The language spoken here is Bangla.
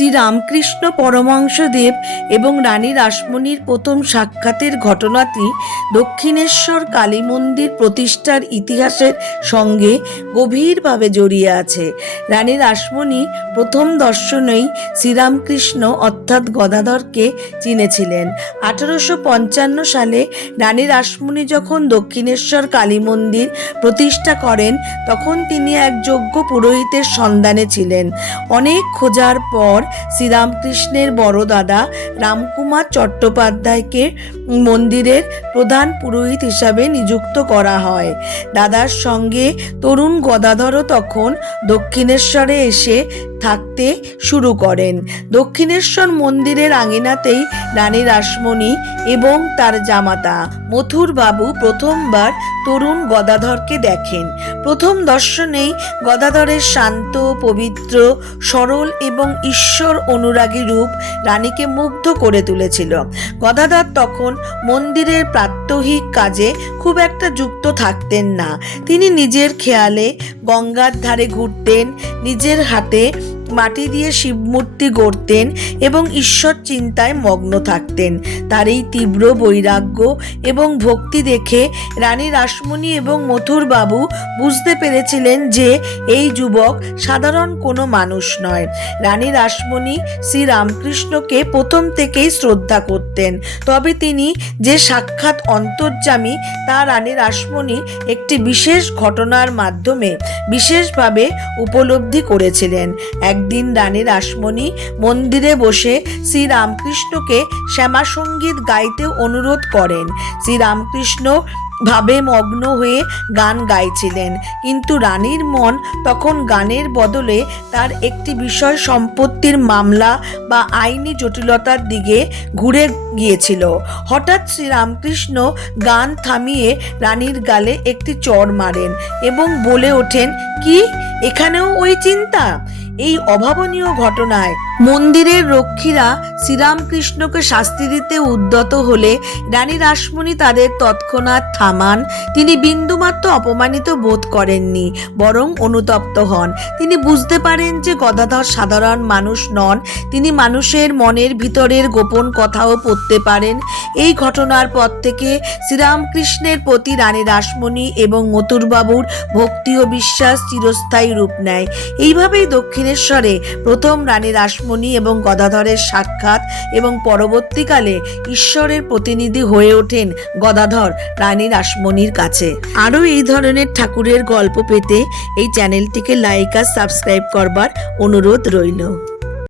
শ্রীরামকৃষ্ণ পরমহংসদেব এবং রানী রাসমণির প্রথম সাক্ষাতের ঘটনাটি দক্ষিণেশ্বর কালী মন্দির প্রতিষ্ঠার ইতিহাসের সঙ্গে গভীরভাবে জড়িয়ে আছে। রানী রাসমণি প্রথম দর্শনেই শ্রীরামকৃষ্ণ অর্থাৎ গদাধরকে চিনেছিলেন। 1855 সালে রানী রাসমণি যখন দক্ষিণেশ্বর কালী মন্দির প্রতিষ্ঠা করেন তখন তিনি এক যোগ্য পুরোহিতের সন্ধানে ছিলেন। অনেক খোঁজার পর শ্রীরামকৃষ্ণের বড় দাদা রামকুমার চট্টোপাধ্যায়কে মন্দিরের প্রধান পুরোহিত হিসাবে নিযুক্ত করা হয়। দাদার সঙ্গে তরুণ গদাধরও তখন দক্ষিণেশ্বরে এসে থাকতে শুরু করেন। দক্ষিণেশ্বর মন্দিরের আঙিনাতেই রানী রাসমণি এবং তার জামাতা মথুর বাবু প্রথমবার তরুণ গদাধরকে দেখেন। প্রথম দর্শনেই গদাধরের শান্ত, পবিত্র, সরল এবং ঈশ্বর অনুরাগী রূপ রানীকে মুগ্ধ করে তুলেছিল। গদাধর তখন মন্দিরের প্রাত্যহিক কাজে খুব একটা যুক্ত থাকতেন না। তিনি নিজের খেয়ালে গঙ্গার ধারে ঘুরতেন, নিজের হাতে মাটি দিয়ে শিবমূর্তি গড়তেন এবং ঈশ্বর চিন্তায় মগ্ন থাকতেন। তার এই তীব্র বৈরাগ্য এবং ভক্তি দেখে রানী রাসমণি এবং মথুর বাবু বুঝতে পেরেছিলেন যে এই যুবক সাধারণ কোনো মানুষ নয়। রানী রাসমণি শ্রীরামকৃষ্ণকে প্রথম থেকেই শ্রদ্ধা করতেন, তবে তিনি যে সাক্ষাৎ অন্তর্যামী তা রানী রাসমণি একটি বিশেষ ঘটনার মাধ্যমে বিশেষভাবে উপলব্ধি করেছিলেন। একদিন রানী রাসমণি মন্দিরে বসে শ্রীরামকৃষ্ণকে শ্যামা সঙ্গীত গাইতে অনুরোধ করেন। শ্রীরামকৃষ্ণ ভাবে মগ্ন হয়ে গান গাইছিলেন, কিন্তু রানীর মন তখন গানের বদলে তার একটি বিষয় সম্পত্তির মামলা বা আইনি জটিলতার দিকে ঘুরে গিয়েছিল। হঠাৎ শ্রীরামকৃষ্ণ গান থামিয়ে রানীর গালে একটি চড় মারেন এবং বলে ওঠেন, কি এখানেও ওই চিন্তা? এই অভাবনীয় ঘটনায় মন্দিরের রক্ষীরা শ্রীরামকৃষ্ণকে শাস্তি দিতে উদ্যত হলে রানী রাসমণি তাদের তৎক্ষণাৎ থামান। তিনি বিন্দুমাত্র অপমানিত বোধ করেননি, বরং অনুতপ্ত হন। তিনি বুঝতে পারেন যে গদাধর সাধারণ মানুষ নন, তিনি মানুষের মনের ভিতরের গোপন কথাও পড়তে পারেন। এই ঘটনার পর থেকে শ্রীরামকৃষ্ণের প্রতি রানী রাসমণি এবং মথুরবাবুর ভক্তি ও বিশ্বাস চিরস্থায়ী রূপ নেয়। এইভাবেই দক্ষিণেশ্বরে প্রথম রানী রাসমণি এবং গদাধরের সাক্ষাৎ এবং পরবর্তীকালে ঈশ্বরের প্রতিনিধি হয়ে ওঠেন গদাধর রানী রাসমণির কাছে। আরও এই ধরনের ঠাকুরের গল্প পেতে এই চ্যানেলটিকে লাইক আর সাবস্ক্রাইব করবার অনুরোধ রইল।